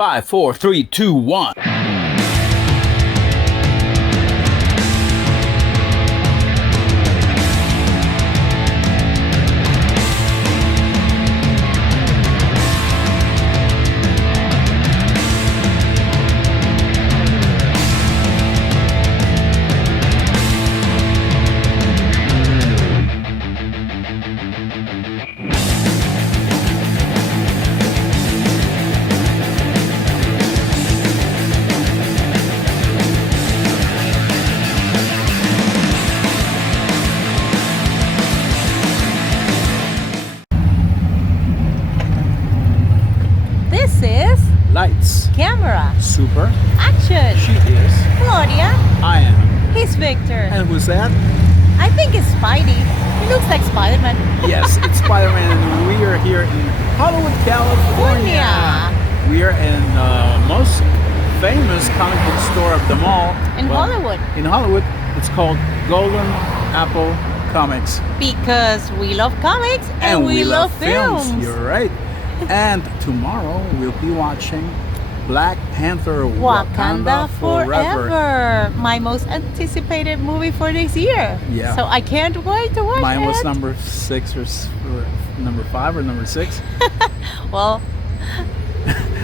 5, 4, 3, 2, 1. This is Lights. Camera, Super. Action. She is. Claudia, I am. he's Victor. And who's that? I think it's Spidey. He looks like Spider-Man. Yes, it's Spider-Man, and we are here in Hollywood, California. We are in the most famous comic book store of them all. In Hollywood. In Hollywood, it's called Golden Apple Comics. Because we love comics and we love films. You're right. And tomorrow we'll be watching Black Panther Wakanda Forever. My most anticipated movie for this year. Yeah. So I can't wait to watch Mine it. was number 6 or number 5 or number 6. Well,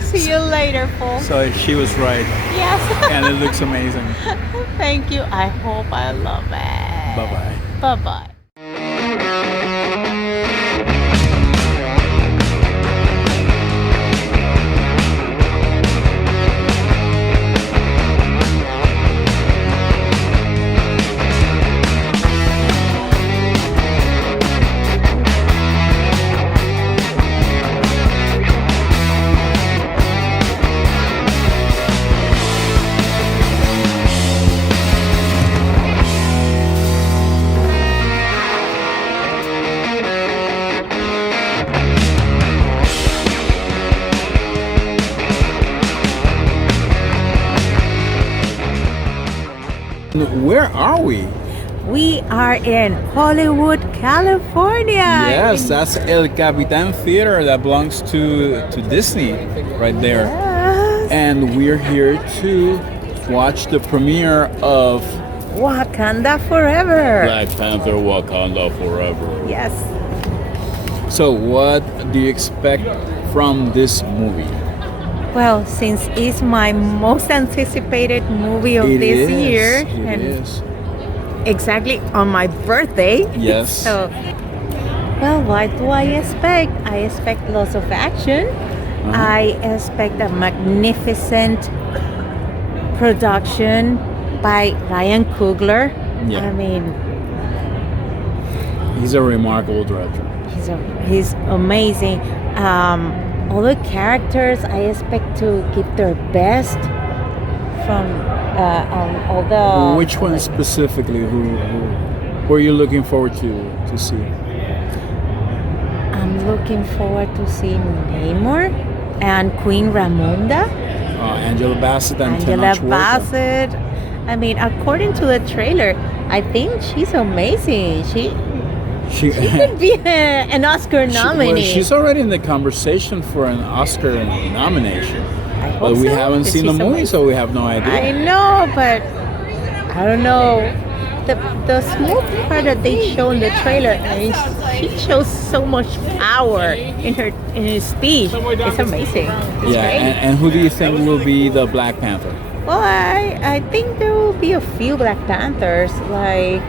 see you later, folks. So she was right. Yes. And it looks amazing. Thank you. I hope I love it. Bye-bye. Bye-bye. Where are we? We are in Hollywood, California. Yes, that's El Capitan Theater that belongs to Disney right there. Yes. And we're here to watch the premiere of Wakanda Forever. Black Panther Wakanda Forever. Yes. So what do you expect from this movie? Well, since it's my most anticipated movie of this year, It is. exactly on my birthday. Yes. So, well, what do I expect? I expect lots of action. I expect a magnificent production by Ryan Coogler. Yeah. I mean, He's a remarkable director. he's amazing. All the characters, I expect to give their best from all the. Which one specifically? Who were you looking forward to see? I'm looking forward to seeing Namor and Queen Ramonda. Angela Bassett and Angela Tenoch Huerta. Bassett. I mean, according to the trailer, I think she's amazing. She could be an Oscar nominee. Well, she's already in the conversation for an Oscar nomination. I hope But we so, haven't because seen the she's movie, amazing. so we have no idea. I know, but I don't know. The small part that they show in the trailer, and she shows so much power in her speech. It's amazing. It's Yeah, great. and who do you think will be the Black Panther? Well, I think there will be a few Black Panthers, like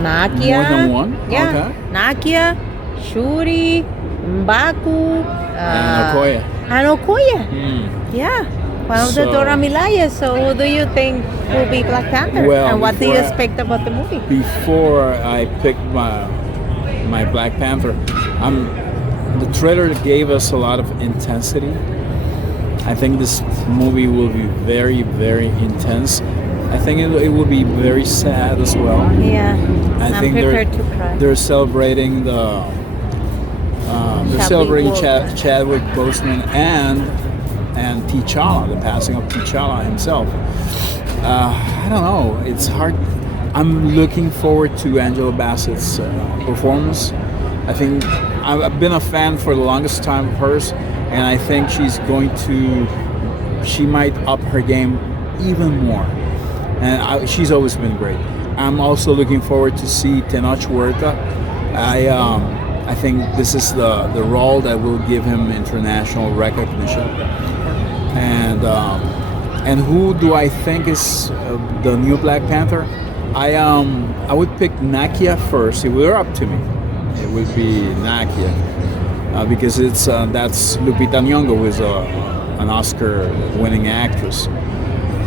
Nakia. More than one? Yeah. Okay. Nakia, Shuri, Mbaku, And Okoye. And Okoye. Hmm. Yeah. One of the So- Dora Milaje. So who do you think will be Black Panther? Well, and what do you before I- expect about the movie? Before I picked my Black Panther, the trailer gave us a lot of intensity. I think this movie will be very, very intense. I think it will be very sad as well. Yeah. I I'm think prepared to cry. they're celebrating Chadwick Boseman and T'Challa, the passing of T'Challa himself. I don't know. It's hard. I'm looking forward to Angela Bassett's performance. I think I've been a fan for the longest time of hers, and I think she's going to she might up her game even more. And she's always been great. I'm also looking forward to see Tenoch Huerta. I think this is the role that will give him international recognition. And who do I think is the new Black Panther? I would pick Nakia first. If it were up to me, it would be Nakia because that's Lupita Nyong'o, who is an Oscar-winning actress.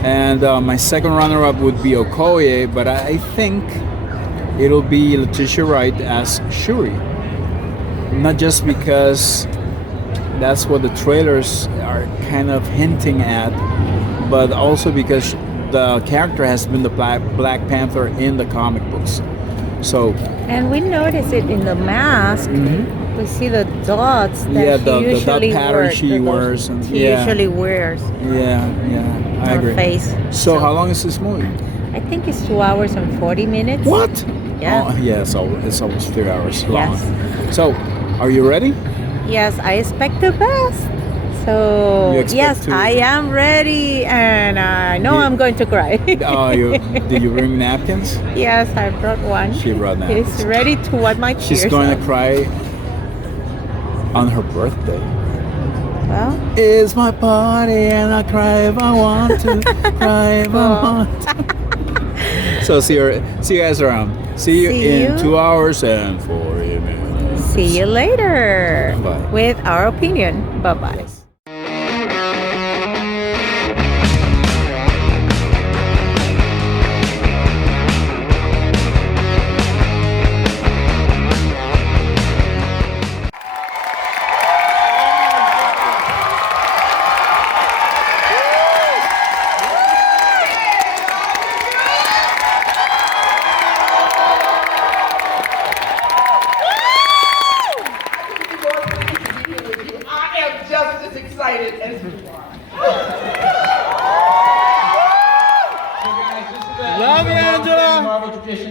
And my second runner-up would be Okoye, but I think it'll be Letitia Wright as Shuri. Not just because that's what the trailers are kind of hinting at, but also because the character has been the Black Panther in the comic books. So, and we notice it in the mask. Mm-hmm. We see the dots that the usually pattern she wears. And, usually wears. Yeah, I agree. Face. So how long is this movie? I think it's 2 hours and 40 minutes. What? Yeah. Oh, yeah, it's almost 3 hours long. Yes. So, are you ready? Yes, I expect the best. So, yes, I am ready, and I know I'm going to cry. Did you bring napkins? Yes, I brought one. She brought napkins. He's ready to wipe my tears. She's going to cry on her birthday. Well, it's my party, and I cry if I want to. Cry if I want to. So see you guys around. See you in 2 hours and 40 minutes. See you later. Bye. With our opinion. Bye-bye. Yes.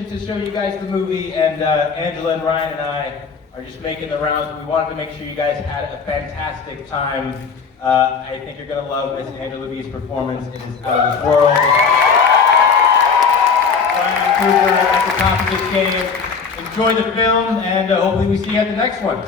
To show you guys the movie, and Angela and Ryan and I are just making the rounds. We wanted to make sure you guys had a fantastic time. I think you're gonna love Miss Angela V's performance. It is out of this world. Ryan Coogler at the top of this game. Enjoy the film, and hopefully we see you at the next one.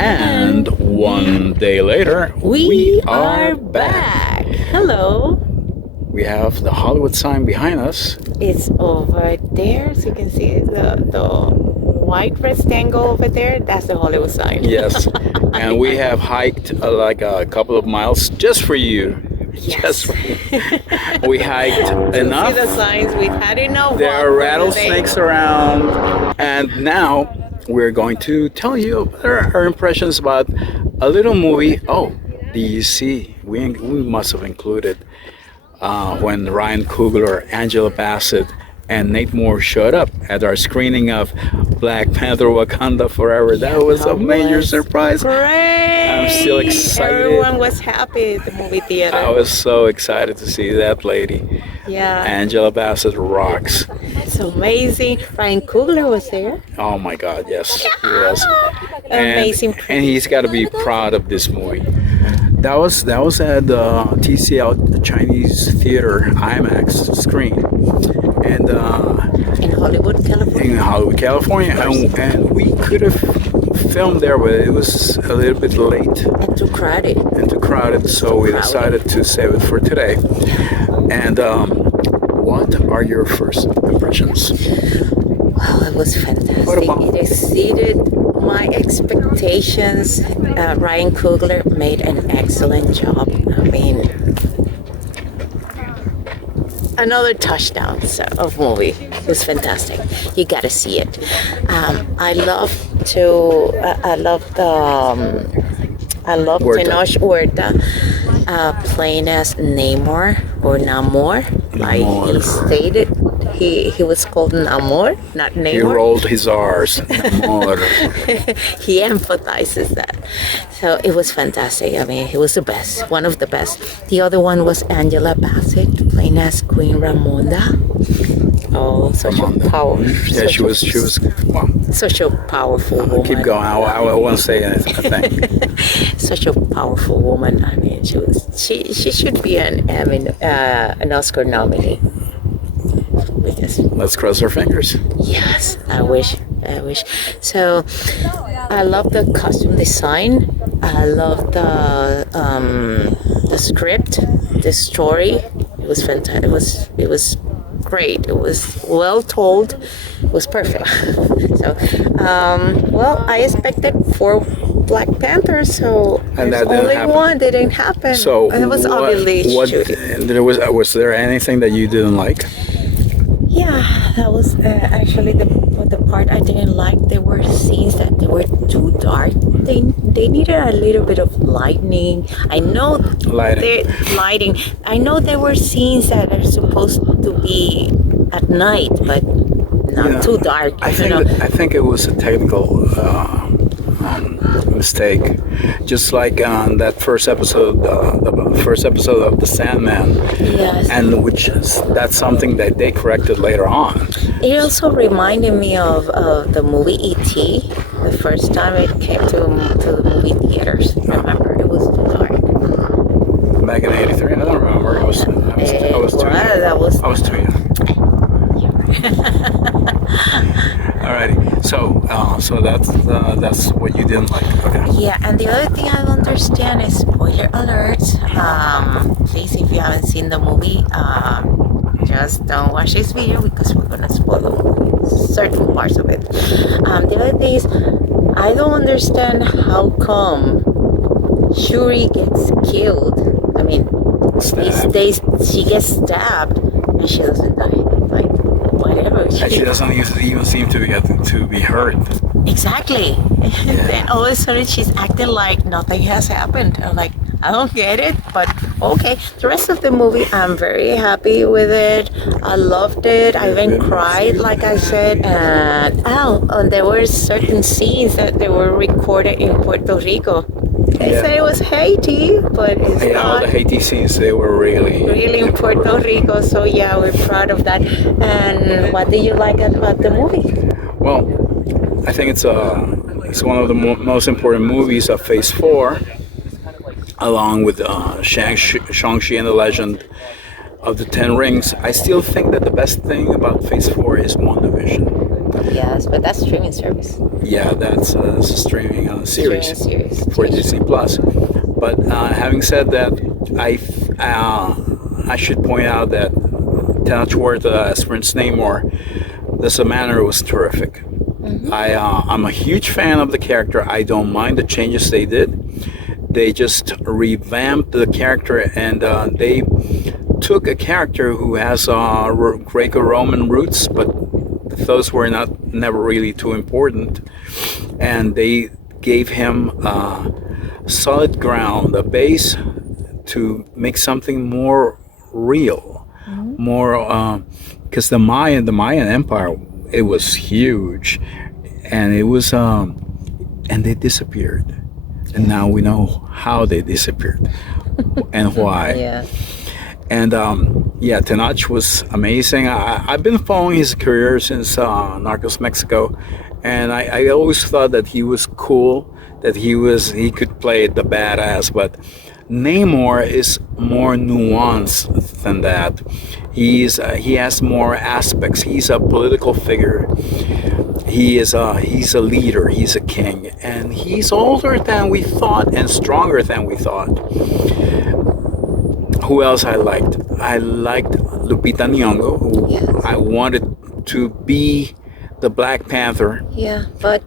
And 1 day later, we are back. Hello. We have the Hollywood sign behind us. It's over there, so you can see the white rectangle over there. That's the Hollywood sign. Yes, and we have hiked like a couple of miles just for you. Yes. Just for you. We hiked enough. See the signs. We've had enough. There are rattlesnakes around, and now we're going to tell you our impressions about a little movie. Oh, do you see? We must have included when Ryan Coogler, Angela Bassett, and Nate Moore showed up at our screening of Black Panther Wakanda Forever. That was a major surprise. Great! I'm still excited. Everyone was happy at the movie theater. I was so excited to see that lady. Yeah. Angela Bassett rocks. It's amazing. Ryan Coogler was there. Oh my God, yes, he was. Amazing. And he's got to be proud of this movie. That was at the TCL, the Chinese Theater IMAX screen, and in Hollywood, California, and we could have filmed there, but it was a little bit late and too crowded. So we decided to save it for today. And what are your first impressions? Wow, it was fantastic. It exceeded my expectations. Ryan Coogler made an excellent job. I mean, another touchdown of movie. It was fantastic. You gotta see it. I love the I love Huerta. Tenoch Huerta playing as Namor or Namor. Like he Namor. stated, he was called Namor, not Namor. He rolled his R's. Namor. He emphasizes that. So it was fantastic. I mean, he was the best, one of the best. The other one was Angela Bassett playing as Queen Ramonda. Oh, such a powerful. Yeah, she was. Well, such a powerful woman. keep going. I won't say anything. I think. Such a powerful woman. I mean, she should be an Oscar nominee. Because Let's cross our fingers. yes, I wish. So I love the costume design. I love the script, the story. It was fantastic. It was great. It was well told. It was perfect. So, well, I expected 4 Black Panthers, so And that there's didn't only happen. one didn't happen. So and it was obviously shooting. was there anything that you didn't like? Yeah, that was actually the part I didn't like. There were scenes that they were too dark. They needed a little bit of lightning. I know lighting. I know there were scenes that are supposed to be at night, but not too dark. I think it was a technical mistake. Just like on that first episode, the first episode of The Sandman, Yes. and that's something that they corrected later on. It also reminded me of the movie E.T. The first time it came to the movie theaters. Remember, it was too dark. Back in '83, I don't remember. I was too young. That was. I was too young. Alrighty, so that's what you didn't like. Okay. Yeah, and the other thing I don't understand is spoiler alert. Please, if you haven't seen the movie, just don't watch this video because we're gonna spoil the movie, certain parts of it. The other thing is, I don't understand how come Shuri gets killed. I mean, she gets stabbed and she doesn't die. Like whatever. And she doesn't even seem to be hurt. Exactly. Then all of a sudden she's acting like nothing has happened. I'm like, I don't get it, but okay. The rest of the movie, I'm very happy with it. I loved it. I even cried, like I said. And there were certain scenes that they were recorded in Puerto Rico. They said it was Haiti, but it's All not. the Haiti scenes, they were really In Puerto Rico, so yeah, we're proud of that. And what did you like about the movie? well. I think it's one of the most important movies of Phase 4, along with Shang-Chi and the Legend of the Ten Rings. I still think that the best thing about Phase 4 is WandaVision. Yes, but that's streaming service. Yeah, that's a streaming series for Disney Plus. But having said that, I should point out that Tenoch Huerta as Prince Namor, the Samantha was terrific. I'm a huge fan of the character. I don't mind the changes they did. They just revamped the character, and they took a character who has Greco-Roman roots, but those were never really too important, and they gave him solid ground, a base to make something more real, more because the Mayan Empire, it was huge, and it was and they disappeared, and now we know how they disappeared and why. Yeah. And Tenoch was amazing. I've been following his career since Narcos Mexico, and I always thought that he was cool, that he could play the badass, but Namor is more nuanced than that. He has more aspects. He's a political figure. He's a leader. He's a king, and he's older than we thought and stronger than we thought. Who else I liked? I liked Lupita Nyong'o, who I wanted to be the Black Panther. Yeah, but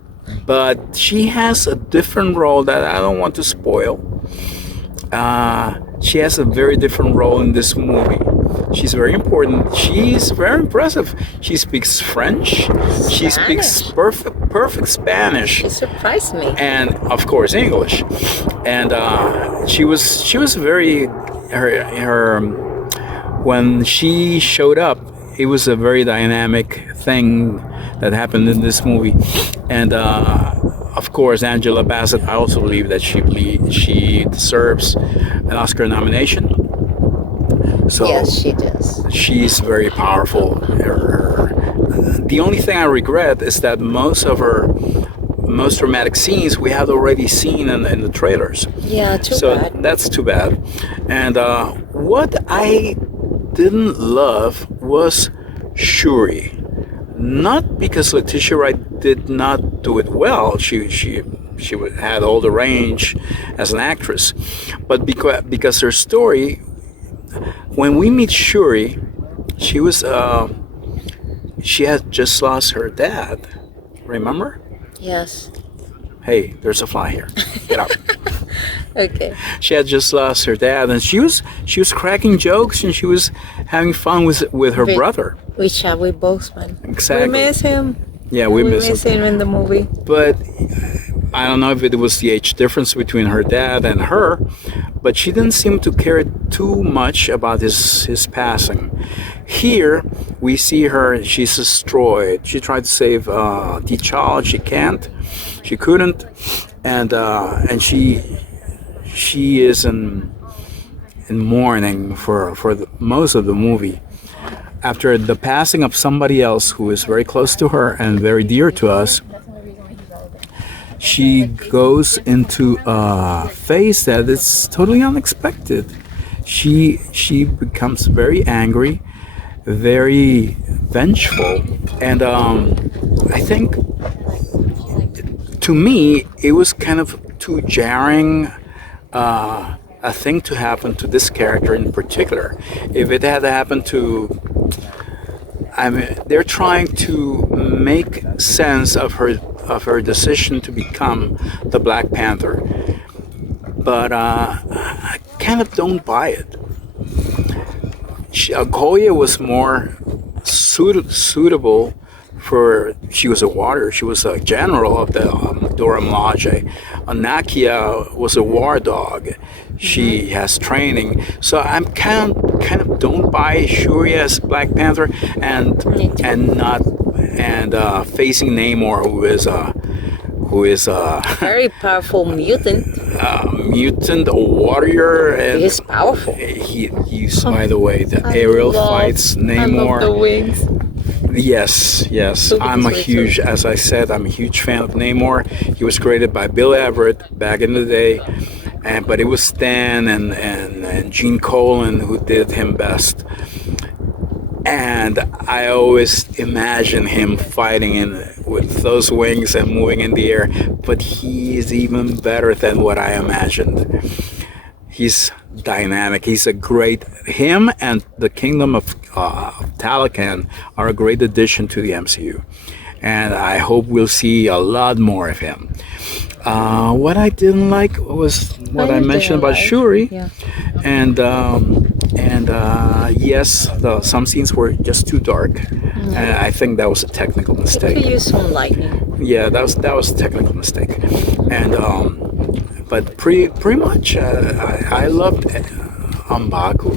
she has a different role that I don't want to spoil. She has a very different role in this movie. She's very important. She's very impressive. She speaks French. She speaks perfect Spanish, She surprised me. and of course English. And she was very her when she showed up, it was a very dynamic thing that happened in this movie. And of course, Angela Bassett, I also believe that she deserves an Oscar nomination. So Yes, she does. she's very powerful. The only thing I regret is that most of her most dramatic scenes we had already seen in the trailers. Yeah, too So bad. that's too bad. And what I didn't love was Shuri. Not because Letitia Wright did not do it well. She had all the range as an actress, but because her story. When we meet Shuri, she had just lost her dad. Remember? Yes. Hey, there's a fly here. Get out. Okay. She had just lost her dad, and she was cracking jokes, and she was having fun with her brother. Which we both, man. Exactly. We miss him. Yeah, we miss him. him in the movie. But I don't know if it was the age difference between her dad and her, but she didn't seem to care too much about his passing. Here we see her; she's destroyed. She tried to save T'Challa. She couldn't, and she is in mourning for most of the movie. After the passing of somebody else who is very close to her and very dear to us, she goes into a phase that is totally unexpected. She becomes very angry, very vengeful, and I think to me it was kind of too jarring. A thing to happen to this character in particular. If it had happened to, I mean, they're trying to make sense of her decision to become the Black Panther, but I kind of don't buy it. Okoye was more suitable for. She was a general of the Dora Milaje. Nakia was a war dog. She has training, so I'm kind of don't buy Shuri as Black Panther and facing Namor, who is a Very powerful mutant. mutant, a warrior, and He's powerful. he's by the way the aerial fights Namor. I love the wings. Yes. I'm a huge, as I said, I'm a huge fan of Namor. He was created by Bill Everett back in the day, but it was Stan and Gene Colan who did him best. And I always imagine him fighting with those wings and moving in the air, but he is even better than what I imagined. He's dynamic. Him and the Kingdom of Talokan are a great addition to the MCU. And I hope we'll see a lot more of him. What I didn't like was what I mentioned about Shuri. Yeah. And yes, some scenes were just too dark. And I think that was a technical Could mistake. use some lightning. Yeah, that was a technical mistake. And but pretty much, I loved M'Baku.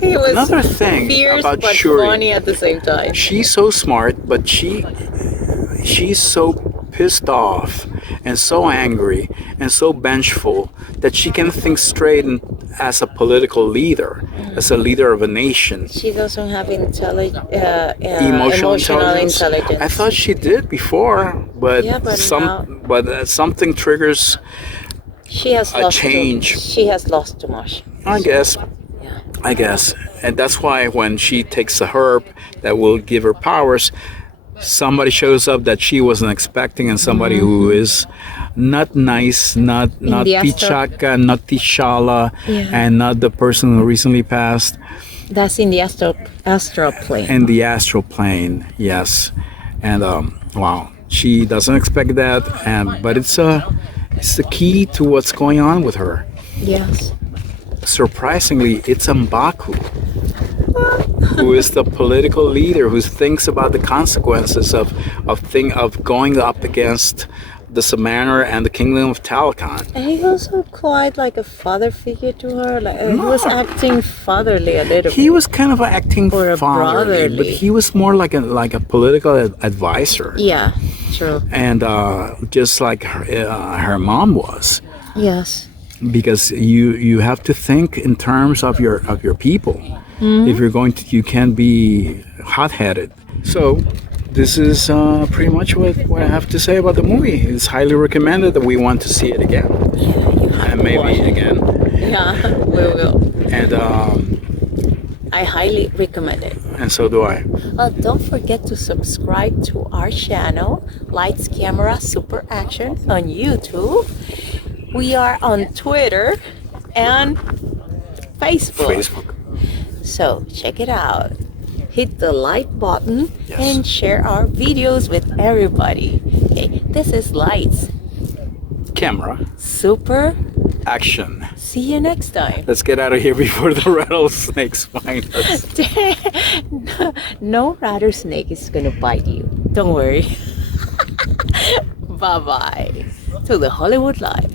He was Another thing fierce about but Shuri, funny at the same time. she's so smart, but she's so pissed off and so angry and so vengeful that she can think straight as a political leader, as a leader of a nation. She doesn't have Emotional intelligence. I thought she did before, but Yeah, but something triggers. she has a lost change. She has lost too much. I guess. Yeah. I guess. And that's why when she takes a herb that will give her powers, somebody shows up that she wasn't expecting, and somebody who is not nice, not the astral- T'Chaka, not T'Challa, Yeah. and not the person who recently passed. That's in the astral plane. In the astral plane, yes. And wow, she doesn't expect that, but it's the key to what's going on with her. Yes. Surprisingly, it's M'Baku. who is the political leader, who thinks about the consequences of going up against the Samaner and the kingdom of Talakan. And he also quite like a father figure to her. Like he was acting fatherly a little He bit. was kind of acting Or a fatherly, but brotherly. he was more like a political advisor. Yeah, true. And just like her mom was, Yes. because you have to think in terms of your people. If you're going to, you can't be hot-headed. So this is pretty much what I have to say about the movie. It's highly recommended that we want to see it again, and maybe again. Yeah, we will. And I highly recommend it. and so do I. Don't forget to subscribe to our channel, Lights Camera Super Action on YouTube. We are on Twitter and Facebook. So check it out. Hit the like button and share our videos with everybody. Okay, this is Lights Camera. Super. Action. See you next time. Let's get out of here before the rattlesnakes find us. No rattlesnake is gonna bite you. Don't worry. Bye-bye. To the Hollywood Life.